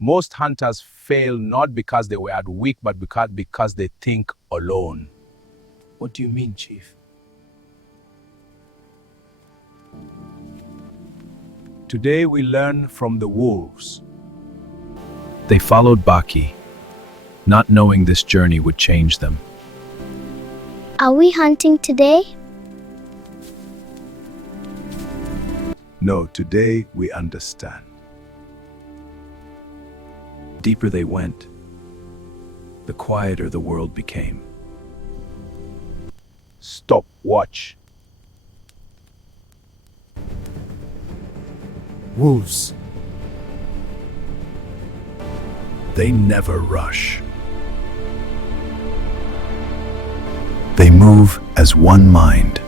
Most hunters fail not because they were weak, but because they think alone. What do you mean, Chief? Today we learn from the wolves. They followed Baki, not knowing this journey would change them. Are we hunting today? No, today we understand. Deeper they went, the quieter the world became. Stop, watch. Wolves. They never rush. They move as one mind.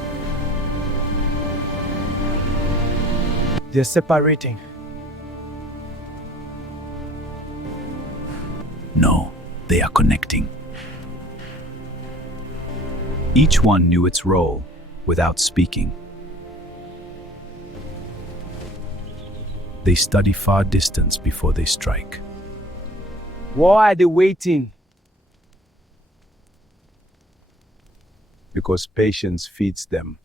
They're separating. No, they are connecting. Each one knew its role without speaking. They study far distance before they strike. Why are they waiting? Because patience feeds them.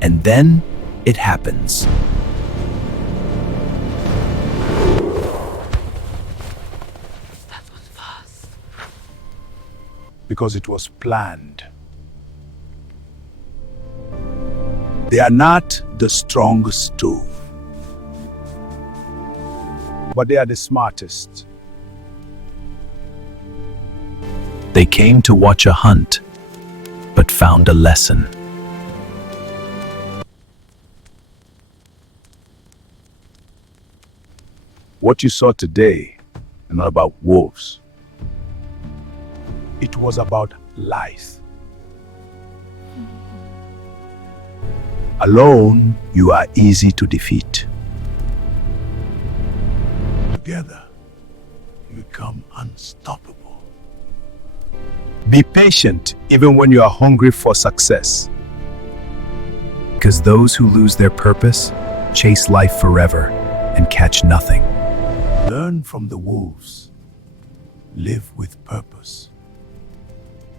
And then it happens. Because it was planned. They are not the strongest too, but they are the smartest. They came to watch a hunt, but found a lesson. What you saw today is not about wolves. It was about life. Alone, you are easy to defeat. Together, you become unstoppable. Be patient even when you are hungry for success. Because those who lose their purpose chase life forever and catch nothing. Learn from the wolves. Live with purpose.